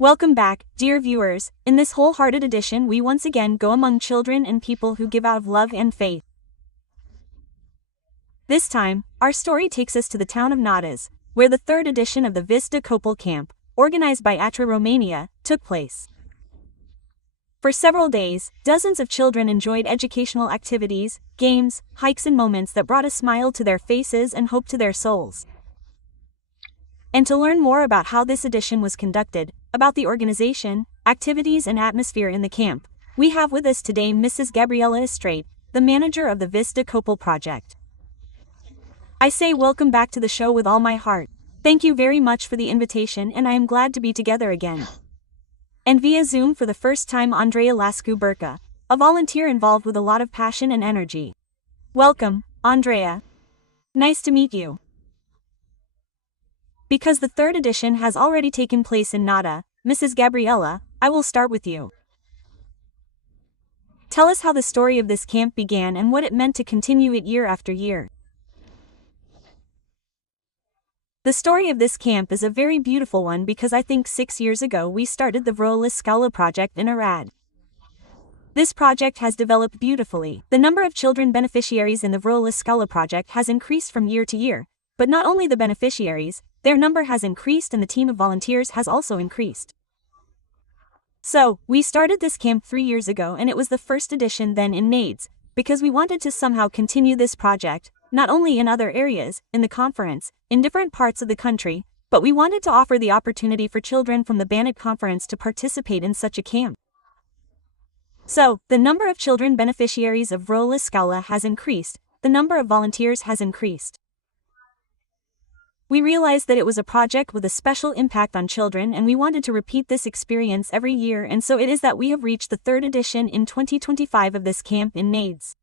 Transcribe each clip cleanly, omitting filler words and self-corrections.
Welcome back, dear viewers. In this wholehearted edition, we once again go among children and people who give out of love and faith. This time, our story takes us to the town of Nadăș, where the third edition of the Vista Copil camp, organized by ADRA Romania, took place. For several days, dozens of children enjoyed educational activities, games, hikes and moments that brought a smile to their faces and hope to their souls. And to learn more about how this edition was conducted, about the organization, activities and atmosphere in the camp, we have with us today Mrs. Gabriela Istrate, the manager of the Vista Copil project. I say welcome back to the show with all my heart. Thank you very much for the invitation and I am glad to be together again. And via Zoom for the first time Andreea Lascu Burcă, a volunteer involved with a lot of passion and energy. Welcome, Andreea. Nice to meet you. Because the third edition has already taken place in Nadăș, Mrs. Gabriela, I will start with you. Tell us how the story of this camp began and what it meant to continue it year after year. The story of this camp is a very beautiful one because I think 6 years ago we started the Lascu project in Istrate. This project has developed beautifully. The number of children beneficiaries in the Lascu project has increased from year to year, but not only the beneficiaries, their number has increased and the team of volunteers has also increased. So, we started this camp 3 years ago and it was the first edition then in Nadăș, because we wanted to somehow continue this project, not only in other areas, in the conference, in different parts of the country, but we wanted to offer the opportunity for children from the Banat conference to participate in such a camp. So, the number of children beneficiaries of Lascu has increased, the number of volunteers has increased. We realized that it was a project with a special impact on children and we wanted to repeat this experience every year, and so it is that we have reached the third edition in 2025 of this camp in Nadăș.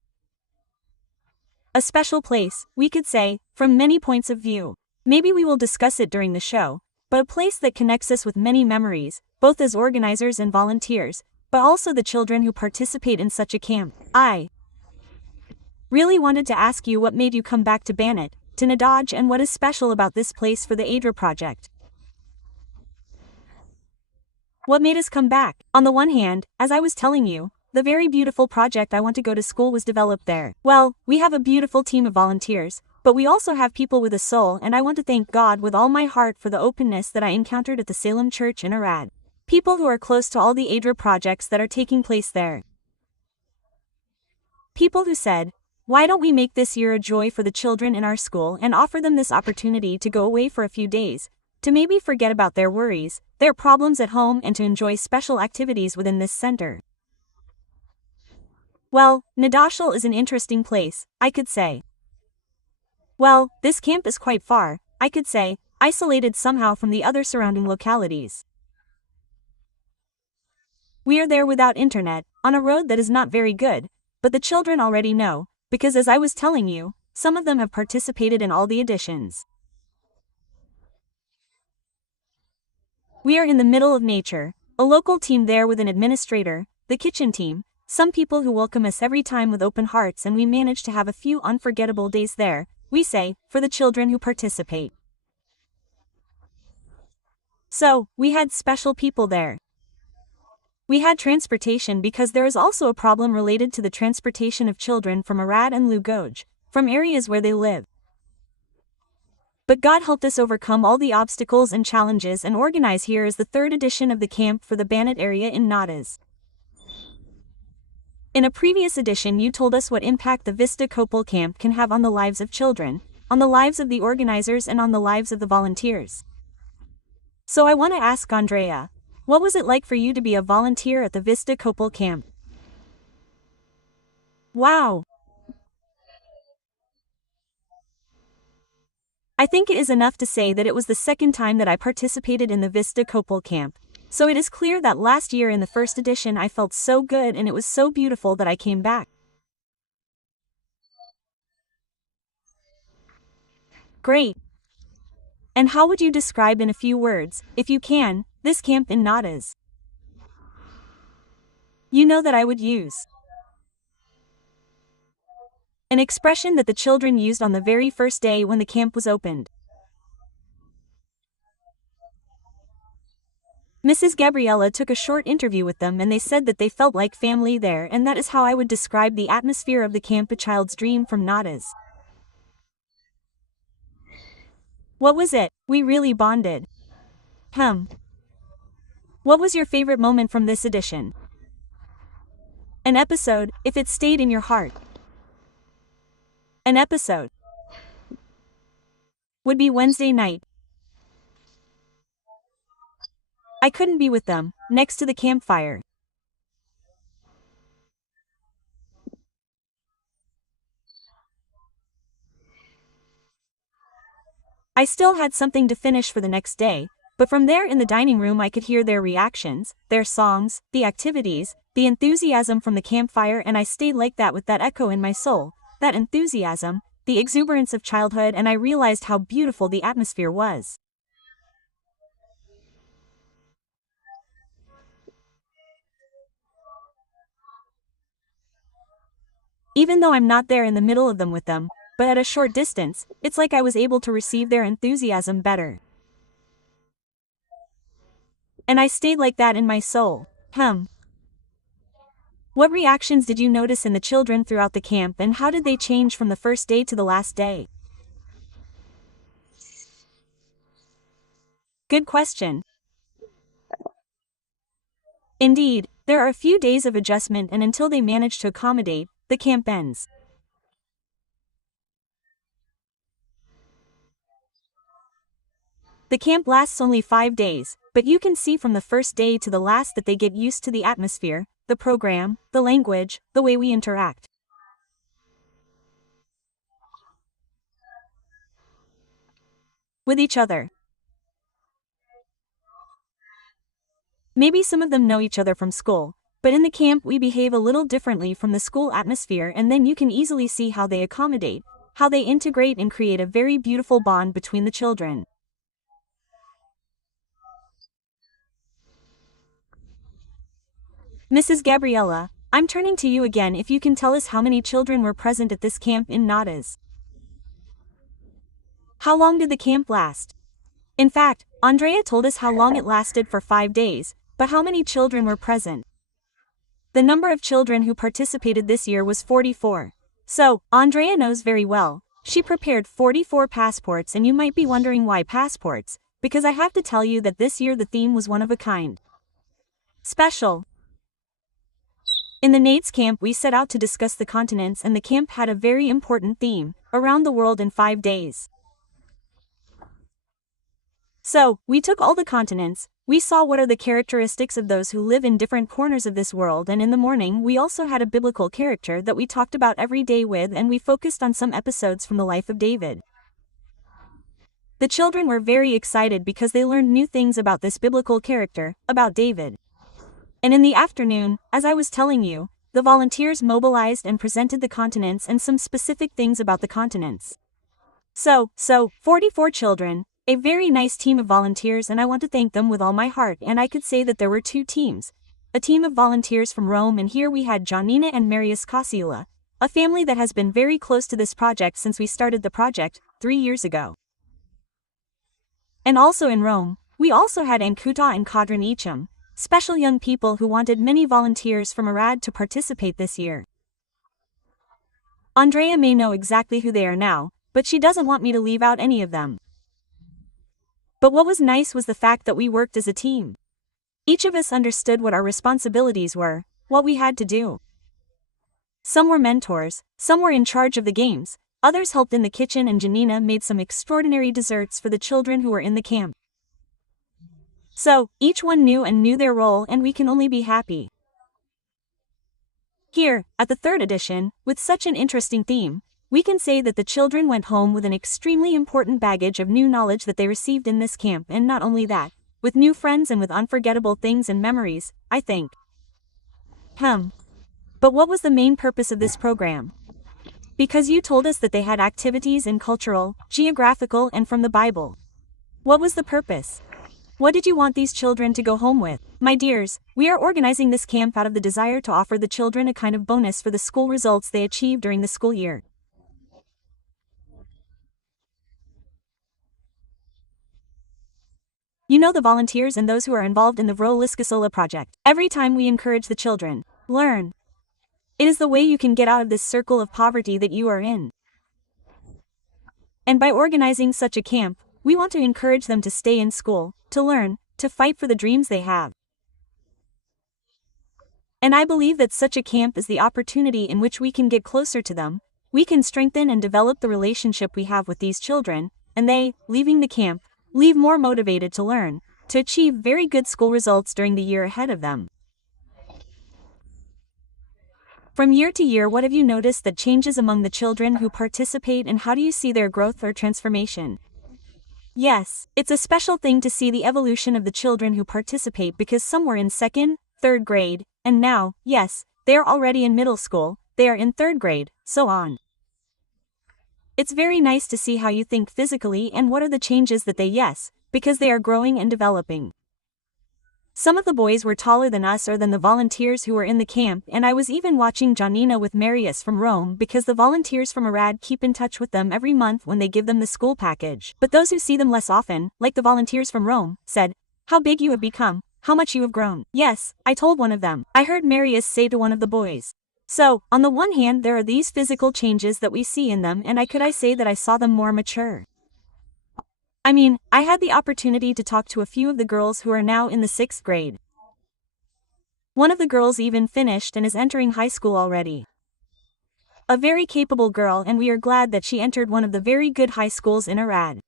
A special place, we could say, from many points of view. Maybe we will discuss it during the show, but a place that connects us with many memories, both as organizers and volunteers, but also the children who participate in such a camp. I really wanted to ask you what made you come back to Banat, to Nadăș, and what is special about this place for the ADRA project. What made us come back? On the one hand, as I was telling you, the very beautiful project I want to go to school was developed there. Well, we have a beautiful team of volunteers, but we also have people with a soul, and I want to thank God with all my heart for the openness that I encountered at the Salem Church in Istrate. People who are close to all the ADRA projects that are taking place there. People who said, why don't we make this year a joy for the children in our school and offer them this opportunity to go away for a few days, to maybe forget about their worries, their problems at home, and to enjoy special activities within this center. Well, Nadăș is an interesting place, I could say. Well, this camp is quite far, I could say, isolated somehow from the other surrounding localities. We are there without internet, on a road that is not very good, but the children already know, because as I was telling you, some of them have participated in all the editions. We are in the middle of nature, a local team there with an administrator, the kitchen team, some people who welcome us every time with open hearts, and we manage to have a few unforgettable days there, we say, for the children who participate. So, we had special people there. We had transportation because there is also a problem related to the transportation of children from Istrate and Lugoj, from areas where they live. But God helped us overcome all the obstacles and challenges and organize here as the third edition of the camp for the Banat area in Nadăș. In a previous edition you told us what impact the Vista Copil camp can have on the lives of children, on the lives of the organizers and on the lives of the volunteers. So I want to ask Andreea, what was it like for you to be a volunteer at the Vista Copil camp? Wow! I think it is enough to say that it was the second time that I participated in the Vista Copil camp, so it is clear that last year in the first edition I felt so good and it was so beautiful that I came back. Great! And how would you describe in a few words, if you can, this camp in Nadăș? You know that I would use an expression that the children used on the very first day when the camp was opened. Mrs. Gabriela took a short interview with them and they said that they felt like family there, and that is how I would describe the atmosphere of the camp, a child's dream from Nadăș. What was it? We really bonded. What was your favorite moment from this edition? An episode, if it stayed in your heart. An episode would be Wednesday night. I couldn't be with them, next to the campfire. I still had something to finish for the next day, but from there in the dining room I could hear their reactions, their songs, the activities, the enthusiasm from the campfire, and I stayed like that with that echo in my soul, that enthusiasm, the exuberance of childhood, and I realized how beautiful the atmosphere was. Even though I'm not there in the middle of them with them, but at a short distance, it's like I was able to receive their enthusiasm better. And I stayed like that in my soul. What reactions did you notice in the children throughout the camp, and how did they change from the first day to the last day? Good question. Indeed, there are a few days of adjustment, and until they manage to accommodate, the camp ends. The camp lasts only 5 days, but you can see from the first day to the last that they get used to the atmosphere, the program, the language, the way we interact with each other. Maybe some of them know each other from school, but in the camp we behave a little differently from the school atmosphere, and then you can easily see how they accommodate, how they integrate and create a very beautiful bond between the children. Mrs. Gabriela, I'm turning to you again. If you can tell us how many children were present at this camp in Nadăș. How long did the camp last? In fact, Andrea told us how long it lasted, for 5 days, but how many children were present? The number of children who participated this year was 44. So, Andrea knows very well. She prepared 44 passports, and you might be wondering why passports, because I have to tell you that this year the theme was one of a kind. Special. In the Nadăș camp we set out to discuss the continents, and the camp had a very important theme, around the world in 5 days. So, we took all the continents, we saw what are the characteristics of those who live in different corners of this world, and in the morning we also had a biblical character that we talked about every day with, and we focused on some episodes from the life of David. The children were very excited because they learned new things about this biblical character, about David. And in the afternoon, as I was telling you, the volunteers mobilized and presented the continents and some specific things about the continents. So, 44 children, a very nice team of volunteers, and I want to thank them with all my heart. And I could say that there were 2 teams. A team of volunteers from Rome, and here we had Janina and Marius Cosila, a family that has been very close to this project since we started the project 3 years ago. And also in Rome, we also had Ankuta and Kadrin Icham, special young people who wanted many volunteers from Arad to participate this year. Andrea may know exactly who they are now, but she doesn't want me to leave out any of them. But what was nice was the fact that we worked as a team. Each of us understood what our responsibilities were, what we had to do. Some were mentors, some were in charge of the games, others helped in the kitchen, and Janina made some extraordinary desserts for the children who were in the camp. So, each one knew their role, and we can only be happy. Here, at the 3rd edition, with such an interesting theme, we can say that the children went home with an extremely important baggage of new knowledge that they received in this camp, and not only that, with new friends and with unforgettable things and memories, I think. But what was the main purpose of this program? Because you told us that they had activities in cultural, geographical, and from the Bible. What was the purpose? What did you want these children to go home with? My dears, we are organizing this camp out of the desire to offer the children a kind of bonus for the school results they achieved during the school year. You know, the volunteers and those who are involved in the ADRA Liskasola project. Every time we encourage the children, learn. It is the way you can get out of this circle of poverty that you are in. And by organizing such a camp, we want to encourage them to stay in school, to learn, to fight for the dreams they have. And I believe that such a camp is the opportunity in which we can get closer to them, we can strengthen and develop the relationship we have with these children, and they, leaving the camp, leave more motivated to learn, to achieve very good school results during the year ahead of them. From year to year, what have you noticed that changes among the children who participate, and how do you see their growth or transformation? Yes, it's a special thing to see the evolution of the children who participate, because some were in second, third grade, and now, yes, they are already in middle school, they are in third grade, so on. It's very nice to see how you think physically and what are the changes that they, yes, because they are growing and developing. Some of the boys were taller than us or than the volunteers who were in the camp, and I was even watching Janina with Marius from Rome, because the volunteers from ADRA keep in touch with them every month when they give them the school package. But those who see them less often, like the volunteers from Rome, said, "How big you have become, how much you have grown." Yes, I told one of them. I heard Marius say to one of the boys. So, on the one hand, there are these physical changes that we see in them, and I say that I saw them more mature. I mean, I had the opportunity to talk to a few of the girls who are now in the 6th grade. One of the girls even finished and is entering high school already. A very capable girl, and we are glad that she entered one of the very good high schools in ADRA.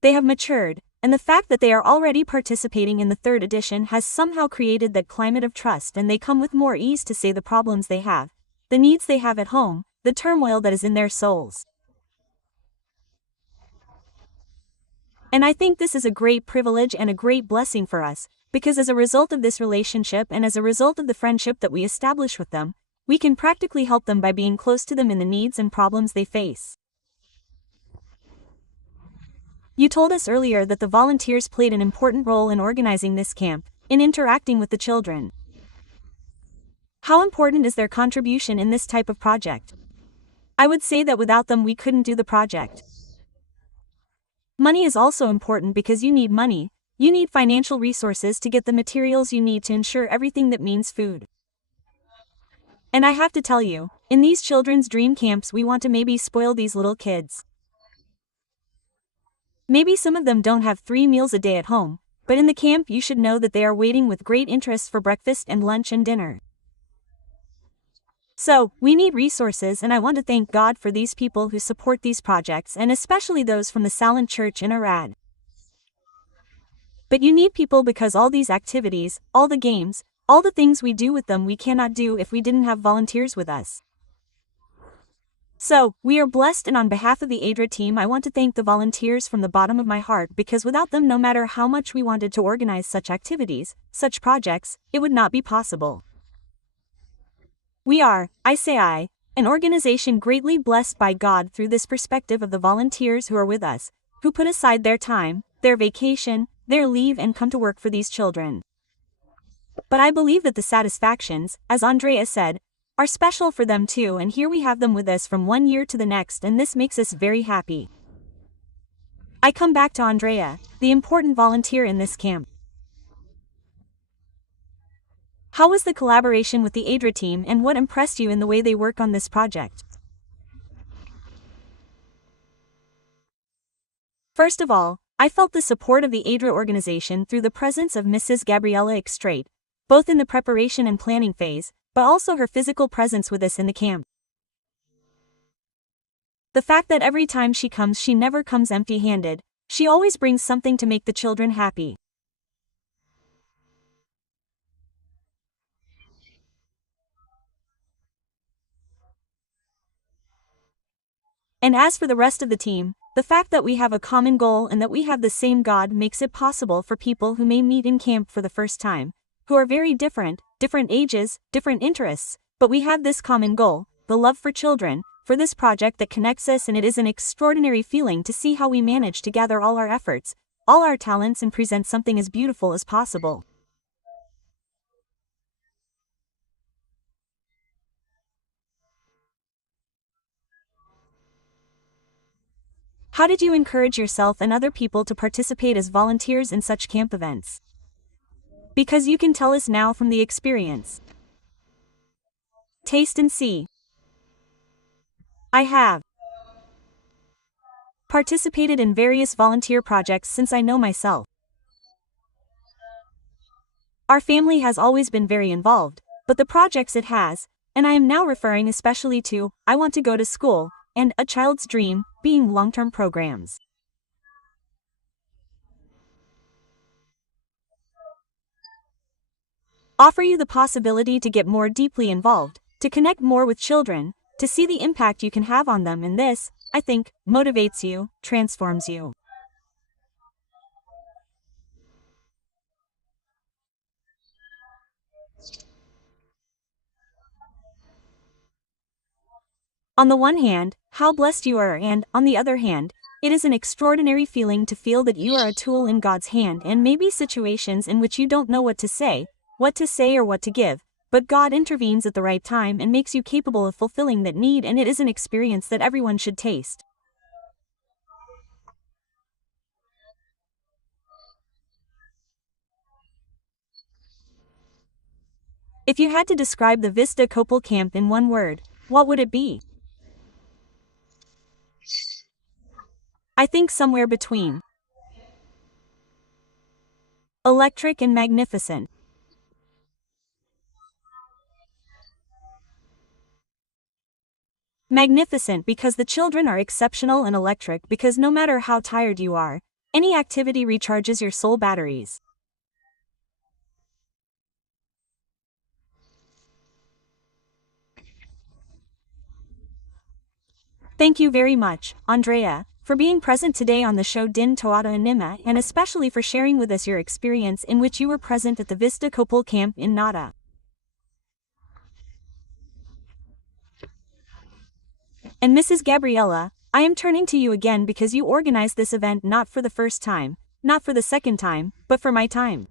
They have matured, and the fact that they are already participating in the 3rd edition has somehow created that climate of trust, and they come with more ease to say the problems they have, the needs they have at home, the turmoil that is in their souls. And I think this is a great privilege and a great blessing for us, because as a result of this relationship and as a result of the friendship that we establish with them, we can practically help them by being close to them in the needs and problems they face. You told us earlier that the volunteers played an important role in organizing this camp, in interacting with the children. How important is their contribution in this type of project? I would say that without them we couldn't do the project. Money is also important, because you need money, you need financial resources to get the materials you need to ensure everything that means food. And I have to tell you, in these children's dream camps we want to maybe spoil these little kids. Maybe some of them don't have 3 meals a day at home, but in the camp you should know that they are waiting with great interest for breakfast and lunch and dinner. So, we need resources, and I want to thank God for these people who support these projects, and especially those from the Salent Church in ADRA. But you need people, because all these activities, all the games, all the things we do with them we cannot do if we didn't have volunteers with us. So, we are blessed, and on behalf of the ADRA team I want to thank the volunteers from the bottom of my heart, because without them, no matter how much we wanted to organize such activities, such projects, it would not be possible. We are, an organization greatly blessed by God through this perspective of the volunteers who are with us, who put aside their time, their vacation, their leave, and come to work for these children. But I believe that the satisfactions, as Andrea said, are special for them too, and here we have them with us from one year to the next, and this makes us very happy. I come back to Andrea, the important volunteer in this camp. How was the collaboration with the ADRA team, and what impressed you in the way they work on this project? First of all, I felt the support of the ADRA organization through the presence of Mrs. Gabriela Istrate, both in the preparation and planning phase, but also her physical presence with us in the camp. The fact that every time she comes she never comes empty-handed, she always brings something to make the children happy. And as for the rest of the team, the fact that we have a common goal and that we have the same God makes it possible for people who may meet in camp for the first time, who are very different ages, different interests, but we have this common goal, the love for children, for this project that connects us, and it is an extraordinary feeling to see how we manage to gather all our efforts, all our talents, and present something as beautiful as possible. How did you encourage yourself and other people to participate as volunteers in such camp events? Because you can tell us now from the experience. Taste and see. I have participated in various volunteer projects since I know myself. Our family has always been very involved, but the projects it has, and I am now referring especially to I Want to Go to School and A Child's Dream, being long-term programs. Offer you the possibility to get more deeply involved, to connect more with children, to see the impact you can have on them, and this, I think, motivates you, transforms you. On the one hand, how blessed you are, and, on the other hand, it is an extraordinary feeling to feel that you are a tool in God's hand and maybe situations in which you don't know what to say or what to give, but God intervenes at the right time and makes you capable of fulfilling that need, and it is an experience that everyone should taste. If you had to describe the Vista Copil Camp in one word, what would it be? I think somewhere between electric and magnificent. Magnificent because the children are exceptional, and electric because no matter how tired you are, any activity recharges your soul batteries. Thank you very much, Andrea, for being present today on the show Din Toată Inima, and especially for sharing with us your experience in which you were present at the Vista Copil Camp in Nadăș. And Mrs. Gabriela, I am turning to you again because you organized this event not for the first time, not for the second time, but for my time.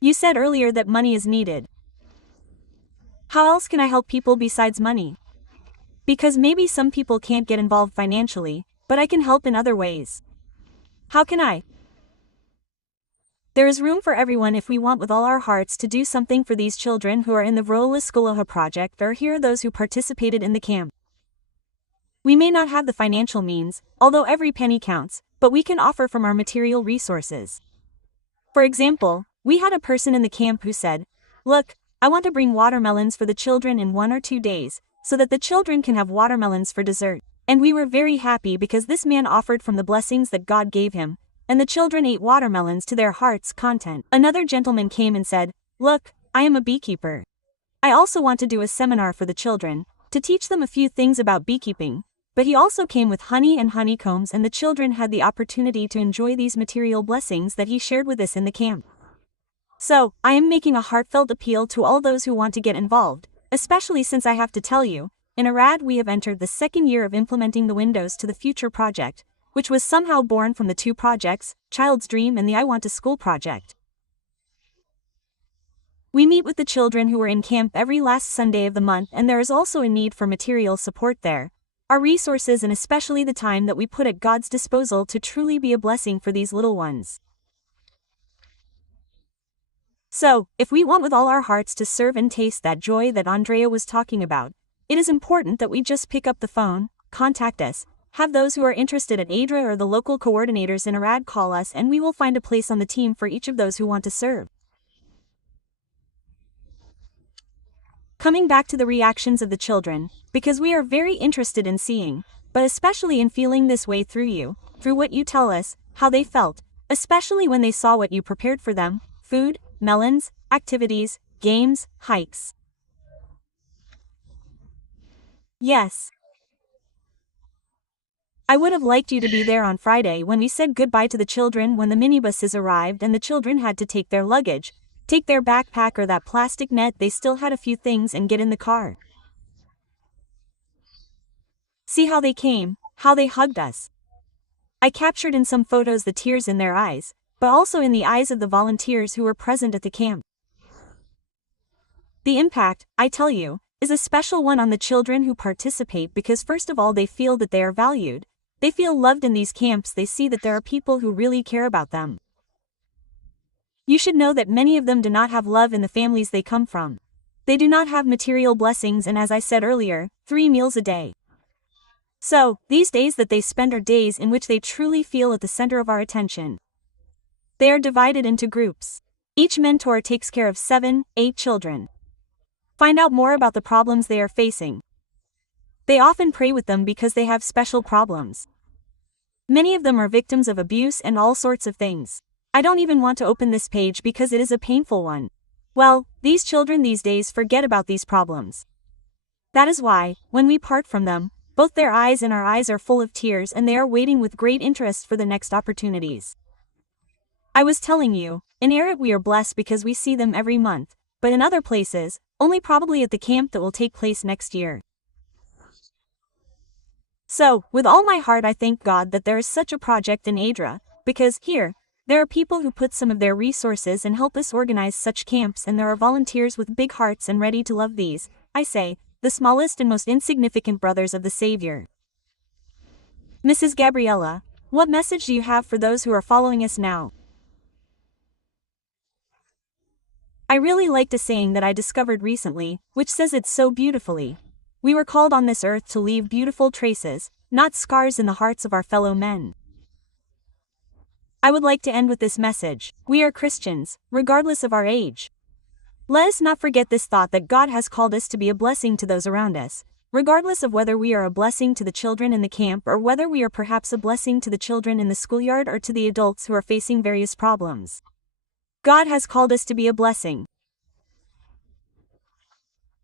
You said earlier that money is needed. How else can I help people besides money? Because maybe some people can't get involved financially, but I can help in other ways. How can I? There is room for everyone if we want with all our hearts to do something for these children who are in the Lasku project, or here are those who participated in the camp. We may not have the financial means, although every penny counts, but we can offer from our material resources. For example, we had a person in the camp who said, "Look, I want to bring watermelons for the children in 1 or 2 days, so that the children can have watermelons for dessert." And we were very happy because this man offered from the blessings that God gave him, and the children ate watermelons to their heart's content. Another gentleman came and said, "Look, I am a beekeeper. I also want to do a seminar for the children, to teach them a few things about beekeeping," but he also came with honey and honeycombs, and the children had the opportunity to enjoy these material blessings that he shared with us in the camp. So, I am making a heartfelt appeal to all those who want to get involved, especially since I have to tell you, in ADRA we have entered the 2nd year of implementing the Windows to the Future project, which was somehow born from the 2 projects, Child's Dream and the I Want to School project. We meet with the children who are in camp every last Sunday of the month, and there is also a need for material support there. Our resources and especially the time that we put at God's disposal to truly be a blessing for these little ones. So, if we want with all our hearts to serve and taste that joy that Andrea was talking about, it is important that we just pick up the phone, contact us, have those who are interested at ADRA or the local coordinators in ADRA call us, and we will find a place on the team for each of those who want to serve. Coming back to the reactions of the children, because we are very interested in seeing, but especially in feeling this way through you, through what you tell us, how they felt, especially when they saw what you prepared for them, food, melons, activities, games, hikes. Yes. I would have liked you to be there on Friday when we said goodbye to the children, when the minibuses arrived and the children had to take their luggage, take their backpack or that plastic net they still had a few things, and get in the car. See how they came, how they hugged us. I captured in some photos the tears in their eyes, but also in the eyes of the volunteers who were present at the camp. The impact, I tell you, is a special one on the children who participate because first of all they feel that they are valued. They feel loved in these camps. They see that there are people who really care about them. You should know that many of them do not have love in the families they come from. They do not have material blessings and, as I said earlier, 3 meals a day. So, these days that they spend are days in which they truly feel at the center of our attention. They are divided into groups. Each mentor takes care of 7, 8 children. Find out more about the problems they are facing. They often pray with them because they have special problems. Many of them are victims of abuse and all sorts of things. I don't even want to open this page because it is a painful one. Well, these children these days forget about these problems. That is why, when we part from them, both their eyes and our eyes are full of tears and they are waiting with great interest for the next opportunities. I was telling you, in Istrate we are blessed because we see them every month, but in other places, only probably at the camp that will take place next year. So, with all my heart I thank God that there is such a project in ADRA, because, here, there are people who put some of their resources and help us organize such camps, and there are volunteers with big hearts and ready to love these, I say, the smallest and most insignificant brothers of the Savior. Mrs. Gabriela, what message do you have for those who are following us now? I really liked a saying that I discovered recently, which says it so beautifully. We were called on this earth to leave beautiful traces, not scars in the hearts of our fellow men. I would like to end with this message. We are Christians, regardless of our age. Let us not forget this thought that God has called us to be a blessing to those around us, regardless of whether we are a blessing to the children in the camp or whether we are perhaps a blessing to the children in the schoolyard or to the adults who are facing various problems. God has called us to be a blessing.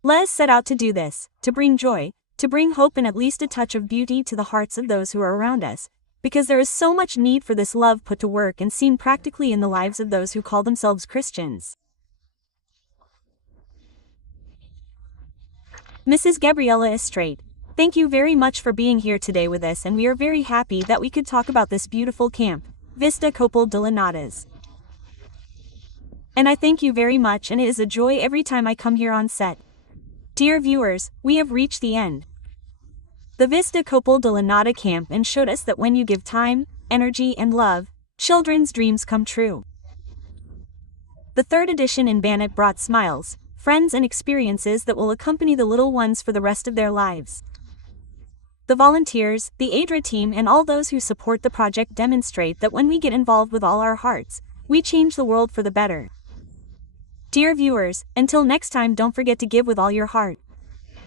Let us set out to do this, to bring joy, to bring hope and at least a touch of beauty to the hearts of those who are around us, because there is so much need for this love put to work and seen practically in the lives of those who call themselves Christians. Mrs. Gabriela Istrate, thank you very much for being here today with us, and we are very happy that we could talk about this beautiful camp, Vista Copil de la Nadăș. And I thank you very much, and it is a joy every time I come here on set. Dear viewers, we have reached the end. The Vista Copil de la Nadăș camp and showed us that when you give time, energy and love, children's dreams come true. The 3rd edition in Banat brought smiles, friends and experiences that will accompany the little ones for the rest of their lives. The volunteers, the ADRA team and all those who support the project demonstrate that when we get involved with all our hearts, we change the world for the better. Dear viewers, until next time, don't forget to give with all your heart.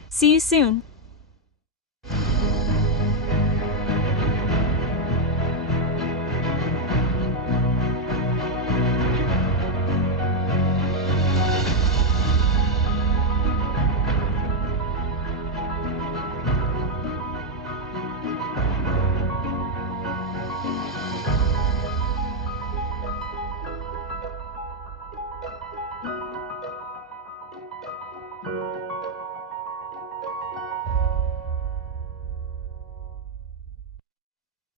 See you soon.